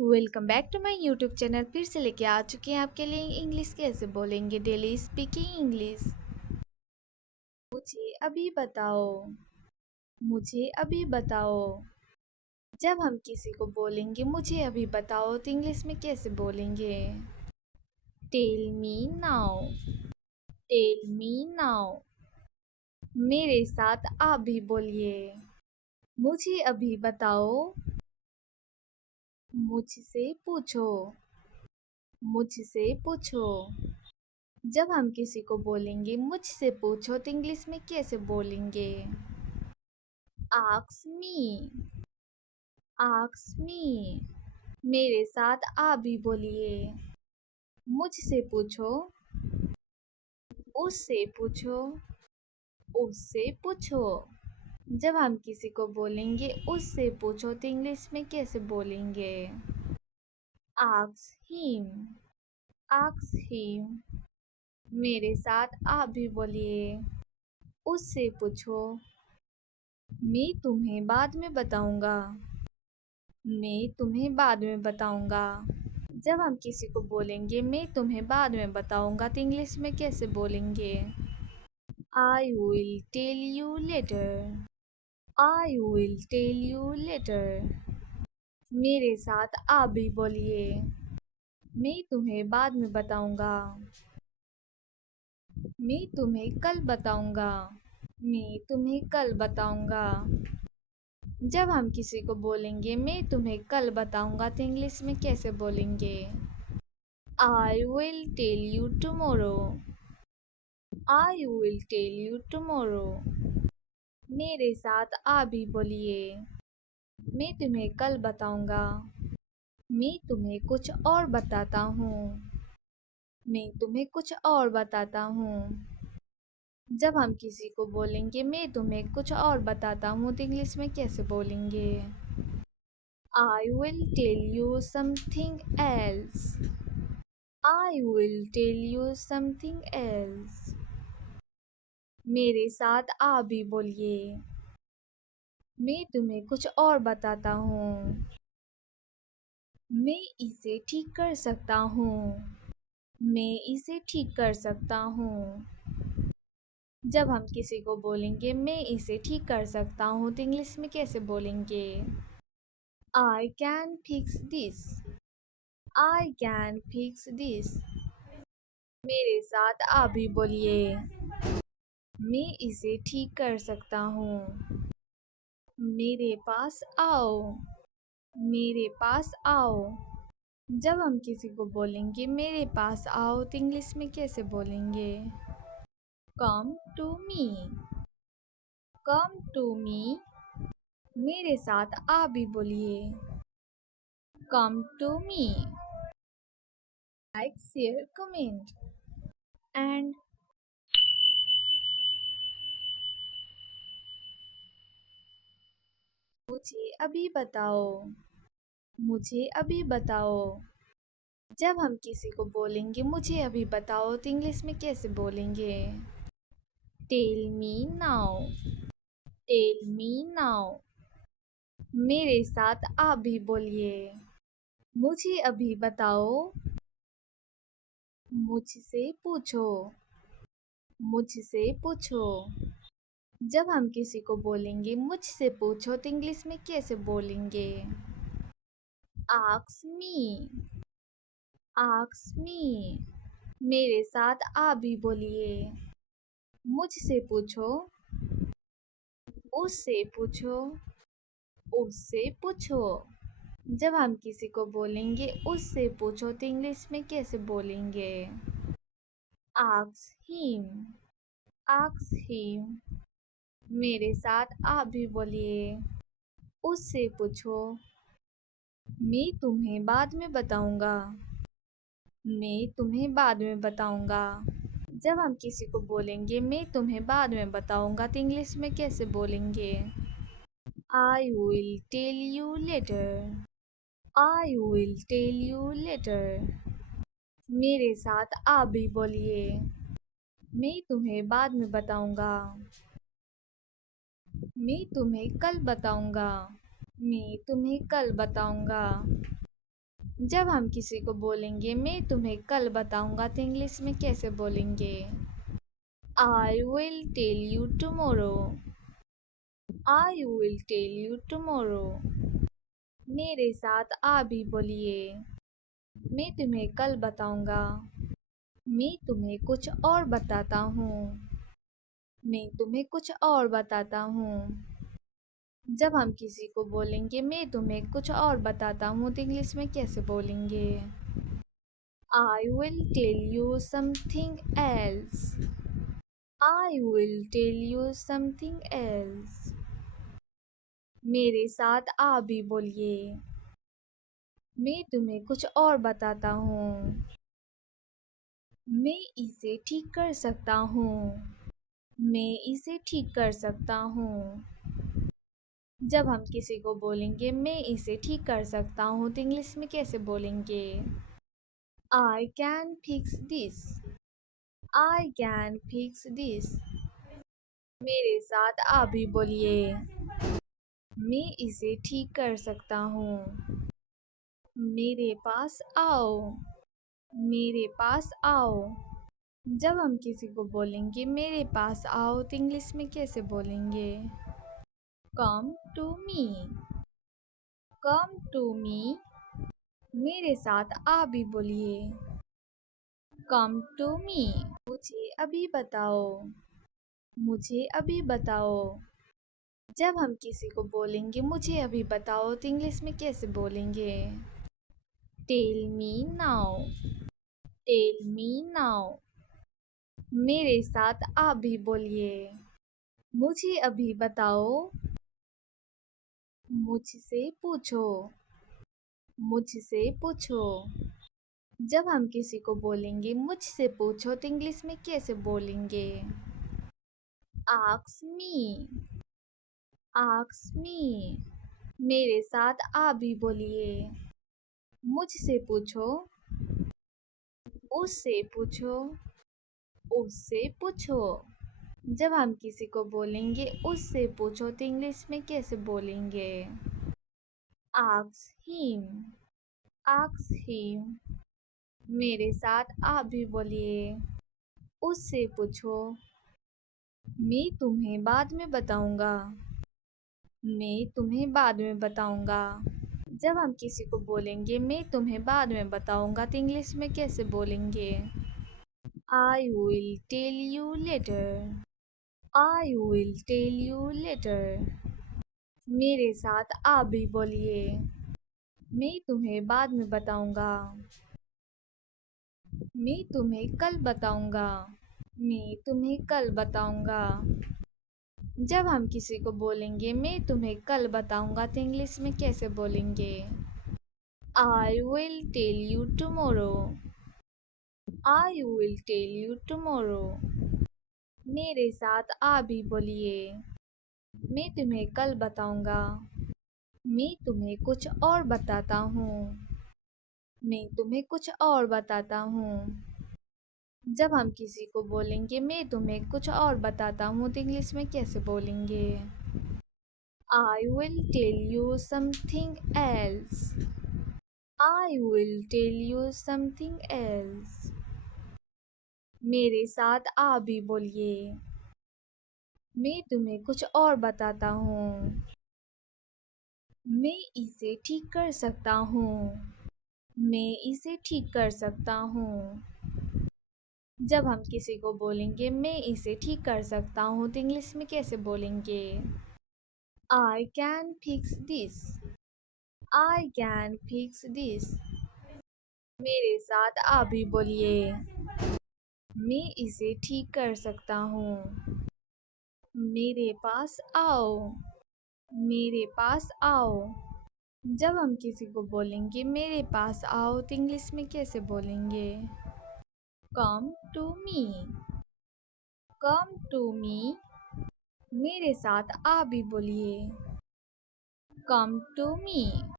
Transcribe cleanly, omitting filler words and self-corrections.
Welcome back to my YouTube channel. फिर से लेके आ चुके हैं आपके लिए इंग्लिश कैसे बोलेंगे डेली स्पीकिंग इंग्लिश। मुझे अभी बताओ। मुझे अभी बताओ। जब हम किसी को बोलेंगे मुझे अभी बताओ तो इंग्लिश में कैसे बोलेंगे? Tell me now. Tell me now. मेरे साथ आप भी बोलिए। मुझे अभी बताओ। मुझसे पूछो। मुझसे पूछो। जब हम किसी को बोलेंगे मुझसे पूछो तो इंग्लिश में कैसे बोलेंगे? Ask me. Ask me. मेरे साथ आप भी बोलिए। मुझसे पूछो। उससे पूछो। उससे पूछो। जब हम किसी को बोलेंगे उससे पूछो तो इंग्लिश में कैसे बोलेंगे? Ask him. Ask him. मेरे साथ आप भी बोलिए। उससे पूछो। मैं तुम्हें बाद में बताऊंगा। मैं तुम्हें बाद में बताऊंगा। जब हम किसी को बोलेंगे मैं तुम्हें बाद में बताऊंगा तो इंग्लिश में कैसे बोलेंगे? I will tell you later. I will tell you later. मेरे साथ आप भी बोलिए। मैं तुम्हें बाद में बताऊंगा। मैं तुम्हें कल बताऊंगा। मैं तुम्हें कल बताऊंगा। जब हम किसी को बोलेंगे मैं तुम्हें कल बताऊंगा तो इंग्लिश में कैसे बोलेंगे? I will tell you tomorrow. I will tell you tomorrow. मेरे साथ आप भी बोलिए। मैं तुम्हें कल बताऊंगा। मैं तुम्हें कुछ और बताता हूँ। मैं तुम्हें कुछ और बताता हूँ। जब हम किसी को बोलेंगे मैं तुम्हें कुछ और बताता हूँ तो इंग्लिश में कैसे बोलेंगे? I will tell you something else. I will tell you something else. मेरे साथ आप भी बोलिए। मैं तुम्हें कुछ और बताता हूँ। मैं इसे ठीक कर सकता हूँ। मैं इसे ठीक कर सकता हूँ। जब हम किसी को बोलेंगे मैं इसे ठीक कर सकता हूँ तो इंग्लिश में कैसे बोलेंगे? I can fix this. I can fix this. मेरे साथ आप भी बोलिए। मैं इसे ठीक कर सकता हूँ। मेरे पास आओ। मेरे पास आओ। जब हम किसी को बोलेंगे मेरे पास आओ तो इंग्लिश में कैसे बोलेंगे? Come to me. Come to me. मेरे साथ आप भी बोलिए। Come to me. Like share comment and मुझे अभी बताओ। मुझे अभी बताओ। जब हम किसी को बोलेंगे मुझे अभी बताओ तो इंग्लिश में कैसे बोलेंगे? Tell me now. Tell me now. मेरे साथ आप भी बोलिए। मुझे अभी बताओ। मुझसे पूछो। मुझसे पूछो। जब हम किसी को बोलेंगे मुझसे पूछो तो इंग्लिश में कैसे बोलेंगे? Ask me. Ask me. मेरे साथ आप भी बोलिए। मुझसे पूछो। उससे पूछो। उससे पूछो। जब हम किसी को बोलेंगे उससे पूछो तो इंग्लिश में कैसे बोलेंगे? Ask him. Ask him. मेरे साथ आप भी बोलिए। उससे पूछो। मैं तुम्हें बाद में बताऊंगा। मैं तुम्हें बाद में बताऊंगा। जब हम किसी को बोलेंगे मैं तुम्हें बाद में बताऊंगा तो इंग्लिश में कैसे बोलेंगे? I will tell you later. I will tell you later. मेरे साथ आप भी बोलिए। मैं तुम्हें बाद में बताऊंगा। मैं तुम्हें कल बताऊंगा। मैं तुम्हें कल बताऊंगा। जब हम किसी को बोलेंगे मैं तुम्हें कल बताऊंगा तो इंग्लिश में कैसे बोलेंगे? I will tell you tomorrow. I will tell you tomorrow. मेरे साथ आ भी बोलिए। मैं तुम्हें कल बताऊंगा। मैं तुम्हें कुछ और बताता हूँ। मैं तुम्हें कुछ और बताता हूँ। जब हम किसी को बोलेंगे मैं तुम्हें कुछ और बताता हूँ तो इंग्लिश में कैसे बोलेंगे? I will tell you something else. I will tell you something else. मेरे साथ आ भी बोलिए। मैं तुम्हें कुछ और बताता हूँ। मैं इसे ठीक कर सकता हूँ। मैं इसे ठीक कर सकता हूँ। जब हम किसी को बोलेंगे मैं इसे ठीक कर सकता हूँ तो इंग्लिश में कैसे बोलेंगे? I can fix this. I can fix this. मेरे साथ आ भी बोलिए। मैं इसे ठीक कर सकता हूँ। मेरे पास आओ। मेरे पास आओ। जब हम किसी को बोलेंगे मेरे पास आओ तो इंग्लिश में कैसे बोलेंगे? Come to me. Come to me. मेरे साथ आ भी बोलिए। Come to me. मुझे अभी बताओ। मुझे अभी बताओ। जब हम किसी को बोलेंगे मुझे अभी बताओ तो इंग्लिश में कैसे बोलेंगे? Tell me now. Tell me now. मेरे साथ आप भी बोलिए। मुझे अभी बताओ। मुझसे पूछो। मुझसे पूछो। जब हम किसी को बोलेंगे मुझसे पूछो तो इंग्लिश में कैसे बोलेंगे? Ask me. Ask me. मेरे साथ आप भी बोलिए। मुझसे पूछो। उससे पूछो। उससे पूछो। जब हम किसी को बोलेंगे उससे पूछो तो इंग्लिश में कैसे बोलेंगे? Ask him. Ask him. मेरे साथ आप भी बोलिए। उससे पूछो। मैं तुम्हें बाद में बताऊंगा। मैं तुम्हें बाद में बताऊंगा। जब हम किसी को बोलेंगे मैं तुम्हें बाद में बताऊंगा तो इंग्लिश में कैसे बोलेंगे? I will tell you later. I will tell you later. मेरे साथ आप भी बोलिए। मैं तुम्हें बाद में बताऊंगा। मैं तुम्हें कल बताऊंगा। मैं तुम्हें कल बताऊंगा। जब हम किसी को बोलेंगे मैं तुम्हें कल बताऊंगा तो इंग्लिश में कैसे बोलेंगे? I will tell you tomorrow. I will tell you tomorrow. मेरे साथ आ भी बोलिए। मैं तुम्हें कल बताऊंगा। मैं तुम्हें कुछ और बताता हूँ। मैं तुम्हें कुछ और बताता हूँ। जब हम किसी को बोलेंगे मैं तुम्हें कुछ और बताता हूँ तो इंग्लिश में कैसे बोलेंगे? I will tell you something else. I will tell you something else. मेरे साथ आ भी बोलिए। मैं तुम्हें कुछ और बताता हूँ। मैं इसे ठीक कर सकता हूँ। मैं इसे ठीक कर सकता हूँ। जब हम किसी को बोलेंगे मैं इसे ठीक कर सकता हूँ तो इंग्लिश में कैसे बोलेंगे? I can fix this. I can fix this. मेरे साथ आप भी बोलिए। मैं इसे ठीक कर सकता हूँ। मेरे पास आओ। मेरे पास आओ। जब हम किसी को बोलेंगे मेरे पास आओ तो इंग्लिश में कैसे बोलेंगे? Come to me. Come to me. मेरे साथ आप भी बोलिए। Come to me.